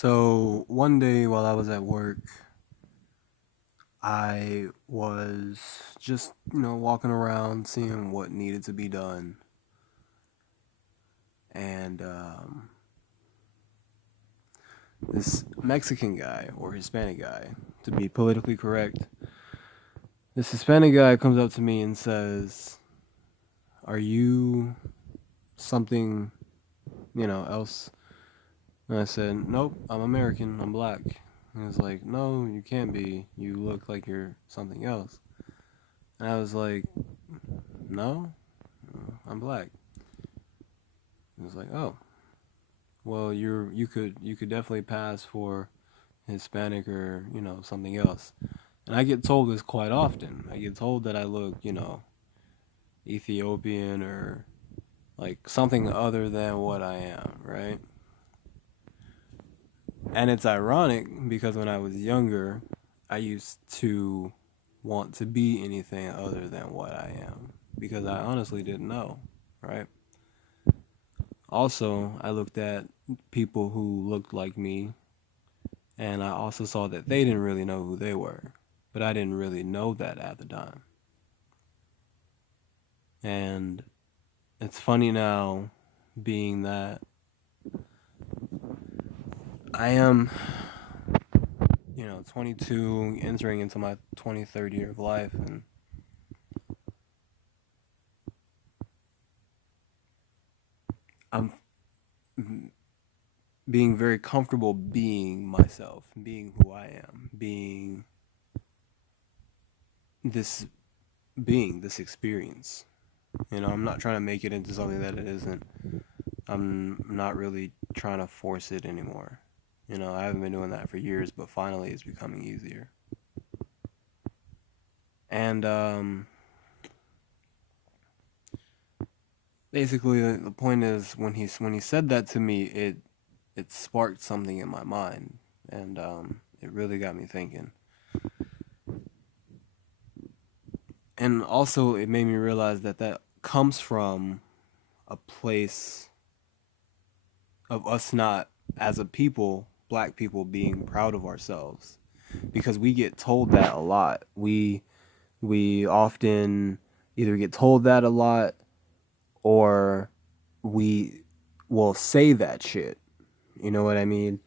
So one day while I was at work, I was just, walking around seeing what needed to be done. And this Mexican guy or Hispanic guy, to be politically correct, this Hispanic guy comes up to me and says, "Are you something, else?" And I said, "Nope, I'm American, I'm black." And he was like, "No, you can't be. You look like you're something else." And I was like, "No, I'm black." He was like, "Oh, well, you could definitely pass for Hispanic or something else." And I get told this quite often. I get told that I look Ethiopian or like something other than what I am, right? And it's ironic because when I was younger, I used to want to be anything other than what I am because I honestly didn't know, right? Also, I looked at people who looked like me, and I also saw that they didn't really know who they were, but I didn't really know that at the time. And it's funny now, being that I am, 22, entering into my 23rd year of life, and I'm being very comfortable being myself, being who I am, this being this experience. I'm not trying to make it into something that it isn't. I'm not really trying to force it anymore. I haven't been doing that for years, but finally it's becoming easier. And basically, the point is when he said that to me, it sparked something in my mind, and it really got me thinking. And also, it made me realize that that comes from a place of us not, as a people, black people, being proud of ourselves, because we get told that a lot. We often either get told that a lot, or we will say that shit. You know what I mean?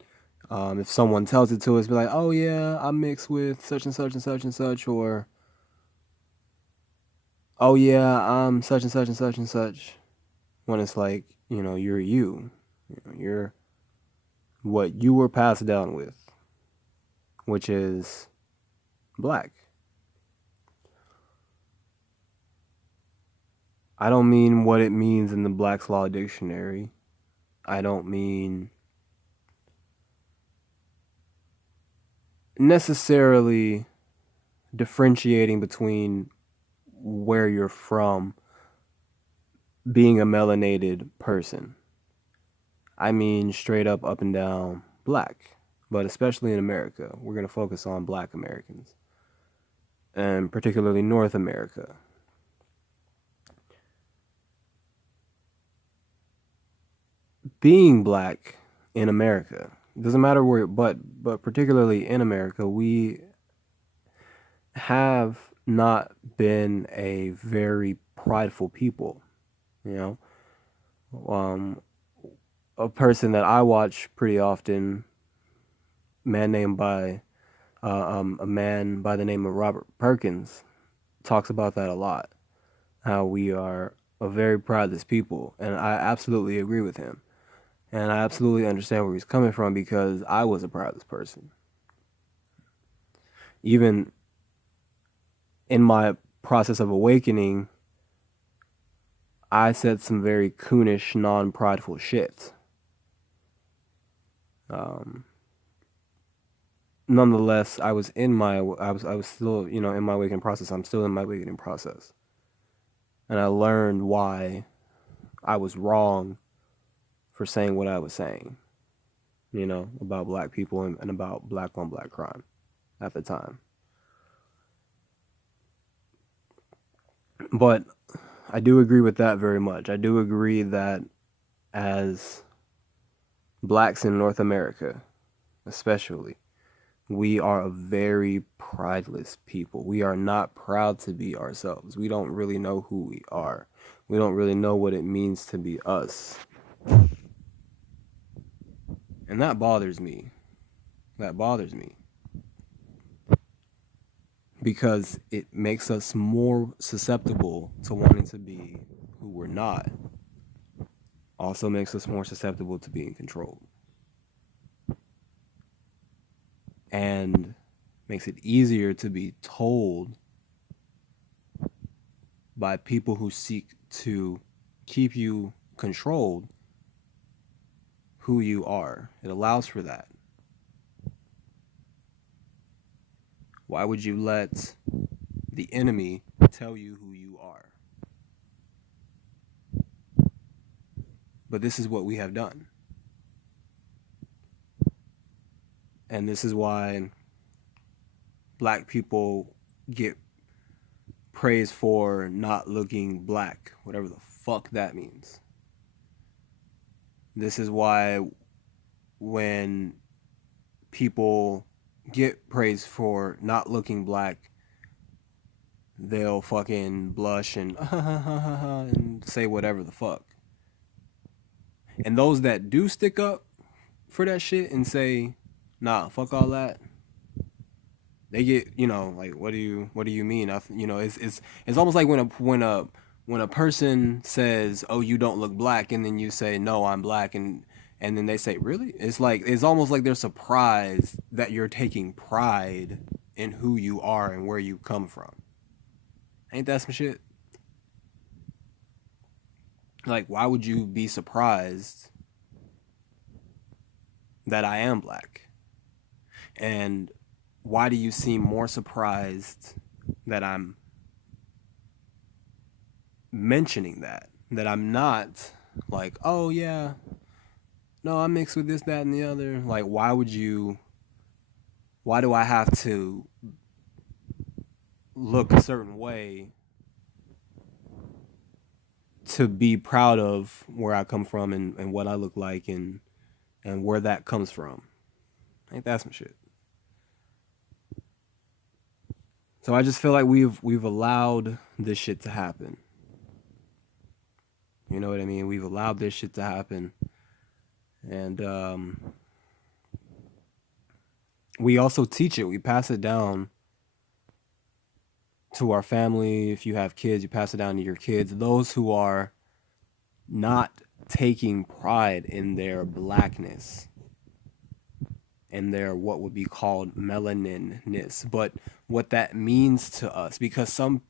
If someone tells it to us, be like, "Oh yeah, I'm mixed with such and such and such and such," or "Oh yeah, I'm such and such and such and such." When it's like, you're you. You're what you were passed down with, which is black. I don't mean what it means in the Black's Law Dictionary. I don't mean necessarily differentiating between where you're from being a melanated person. I mean straight up and down black. But especially in America, we're going to focus on black Americans, and particularly North America. Being black in America, doesn't matter where, but particularly in America, we have not been a very prideful people. You know, um, a person that I watch pretty often, a man by the name of Robert Perkins, talks about that a lot. How we are a very proudest people, and I absolutely agree with him, and I absolutely understand where he's coming from because I was a proudest person. Even in my process of awakening, I said some very coonish, non-prideful shit. Um, Nonetheless, I was still in my awakening process. I'm still in my awakening process, and I learned why I was wrong for saying what I was saying. About black people, and about black on black crime at the time. But I do agree with that very much. I do agree that as blacks in North America, especially. We are a very prideless people. We are not proud to be ourselves. We don't really know who we are. We don't really know what it means to be us. And that bothers me. That bothers me. Because it makes us more susceptible to wanting to be who we're not. Also makes us more susceptible to being controlled. And makes it easier to be told by people who seek to keep you controlled who you are. It allows for that. Why would you let the enemy tell you who you are? But this is what we have done. And this is why black people get praised for not looking black, whatever the fuck that means. This is why when people get praised for not looking black, they'll fucking blush and and say whatever the fuck. And those that do stick up for that shit and say, nah, fuck all that, they get, like, what do you mean? It's almost like when a person says, oh, you don't look black, and then you say, no, I'm black, and then they say, really? It's almost like they're surprised that you're taking pride in who you are and where you come from. Ain't that some shit? Like, why would you be surprised that I am black? And why do you seem more surprised that I'm mentioning that I'm not like, oh yeah, no, I'm mixed with this, that, and the other? Like, why do I have to look a certain way to be proud of where I come from and what I look like and where that comes from? Ain't that some shit? So I just feel like we've allowed this shit to happen. You know what I mean? We've allowed this shit to happen. And we also teach it. We pass it down to our family. If you have kids, you pass it down to your kids. Those who are not taking pride in their blackness and their what would be called melaninness, but what that means to us, because some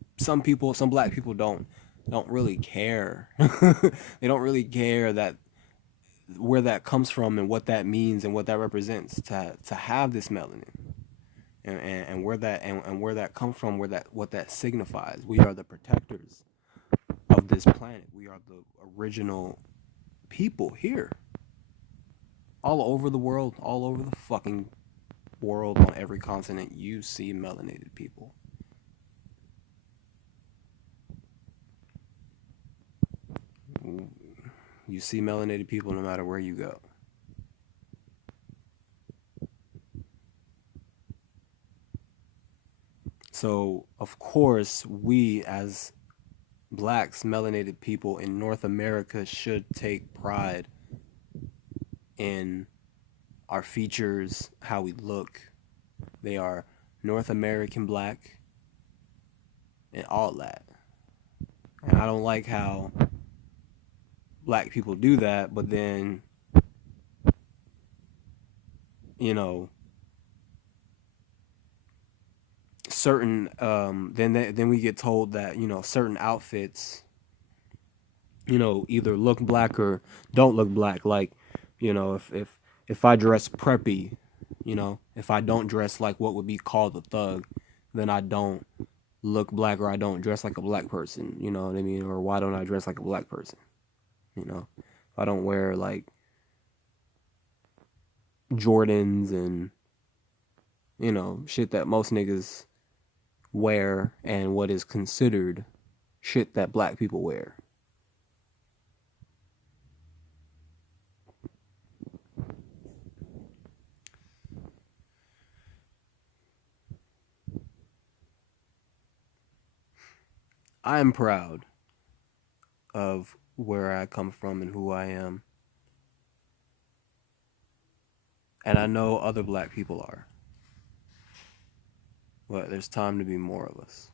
people, some black people don't really care. They don't really care that where that comes from and what that means and what that represents to have this melanin, and where that and where that comes from, what that signifies. We are the protectors of this planet. We are the original people here. All over the world, all over the fucking world, on every continent, you see melanated people. You see melanated people no matter where you go. So, of course, we as blacks, melanated people in North America should take pride in our features, how we look. They are North American black and all that. And I don't like how black people do that, but then, you know, certain then we get told that, certain outfits, either look black or don't look black. Like, if I dress preppy, if I don't dress like what would be called a thug, then I don't look black, or I don't dress like a black person, you know what I mean? Or why don't I dress like a black person? If I don't wear like Jordans and, shit that most niggas wear and what is considered shit that black people wear. I am proud of where I come from and who I am. And I know other black people are. But there's time to be more of us.